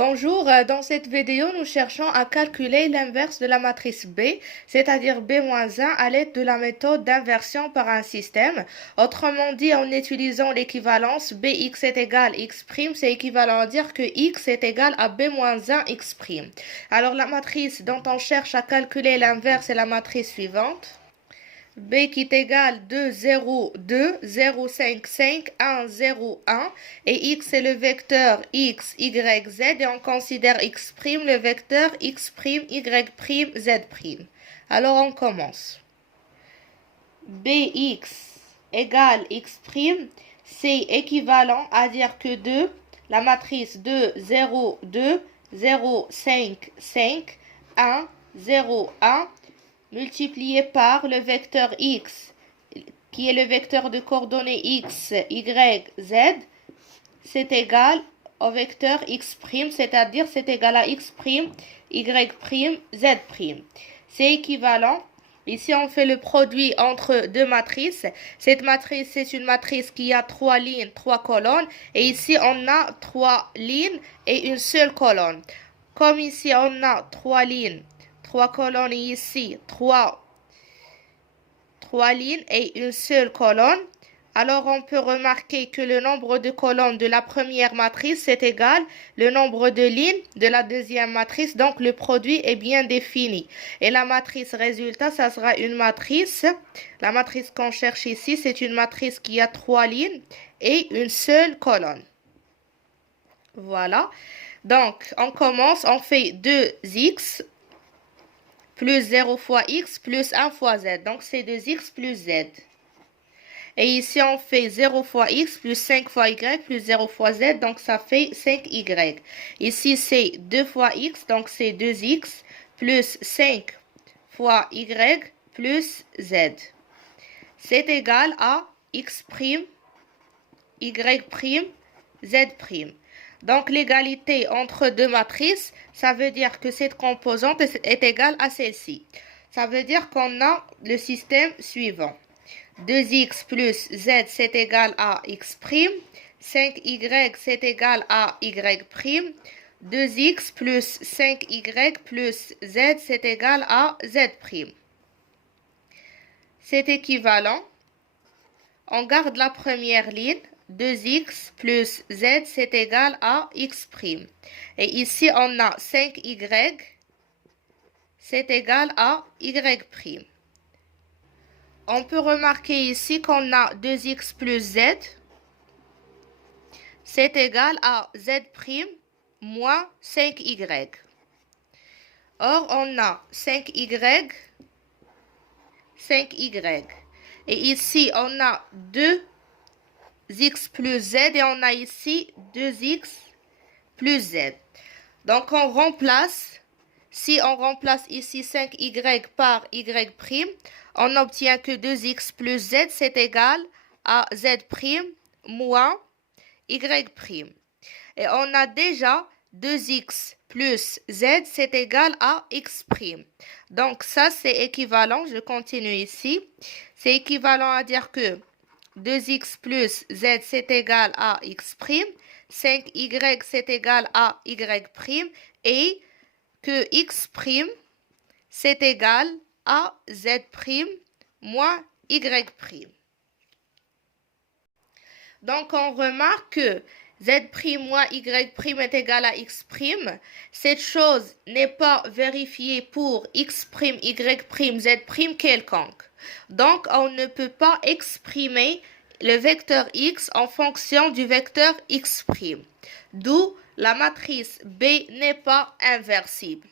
Bonjour, dans cette vidéo, nous cherchons à calculer l'inverse de la matrice B, c'est-à-dire B-1 à l'aide de la méthode d'inversion par un système. Autrement dit, en utilisant l'équivalence Bx est égal x', c'est équivalent à dire que x est égal à B-1 x'. Alors la matrice dont on cherche à calculer l'inverse est la matrice suivante. B qui est égal 2, 0, 2, 0, 5, 5, 1, 0, 1. Et x est le vecteur x, y, z. Et on considère x' le vecteur x', y', z'. Alors on commence. Bx égale x', c'est équivalent à dire que 2, la matrice 2, 0, 2, 0, 5, 5, 1, 0, 1, multiplié par le vecteur x, qui est le vecteur de coordonnées x, y, z, c'est égal au vecteur x', c'est-à-dire c'est égal à x', y', z'. C'est équivalent. Ici, on fait le produit entre deux matrices. Cette matrice, c'est une matrice qui a 3 lignes, 3 colonnes. Et ici, on a 3 lignes et une seule colonne. Comme ici, on a 3 lignes, 3 colonnes et ici 3 lignes et une seule colonne. Alors on peut remarquer que le nombre de colonnes de la première matrice est égal au nombre de lignes de la deuxième matrice. Donc le produit est bien défini. Et la matrice résultat, ça sera une matrice. La matrice qu'on cherche ici, c'est une matrice qui a 3 lignes et une seule colonne. Voilà. Donc on commence, on fait 2x plus 0 fois x plus 1 fois z. Donc, c'est 2x plus z. Et ici, on fait 0 fois x plus 5 fois y plus 0 fois z. Donc, ça fait 5y. Ici, c'est 2 fois x. Donc, c'est 2x plus 5 fois y plus z. C'est égal à x', y', z'. Donc, l'égalité entre deux matrices, ça veut dire que cette composante est égale à celle-ci. Ça veut dire qu'on a le système suivant. 2x plus z, c'est égal à x'. 5y, c'est égal à y'. 2x plus 5y plus z, c'est égal à z'. C'est équivalent. On garde la première ligne. 2x plus z, c'est égal à x'. Et ici, on a 5y, c'est égal à y'. On peut remarquer ici qu'on a 2x plus z, c'est égal à z' moins 5y. Or, on a 5y. Et ici, on a 2x plus z et on a ici 2x plus z. Donc, on remplace. Si on remplace ici 5y par y', on obtient que 2x plus z, c'est égal à z' moins y'. Et on a déjà 2x plus z, c'est égal à x'. Donc, ça, c'est équivalent. Je continue ici. C'est équivalent à dire que 2x plus z, c'est égal à x'. 5y, c'est égal à y'. Et que x', c'est égal à z' moins y'. Donc, on remarque que z' moins y' est égal à x'. Cette chose n'est pas vérifiée pour x', y', z' quelconque. Donc, on ne peut pas exprimer le vecteur x en fonction du vecteur x'. D'où la matrice B n'est pas inversible.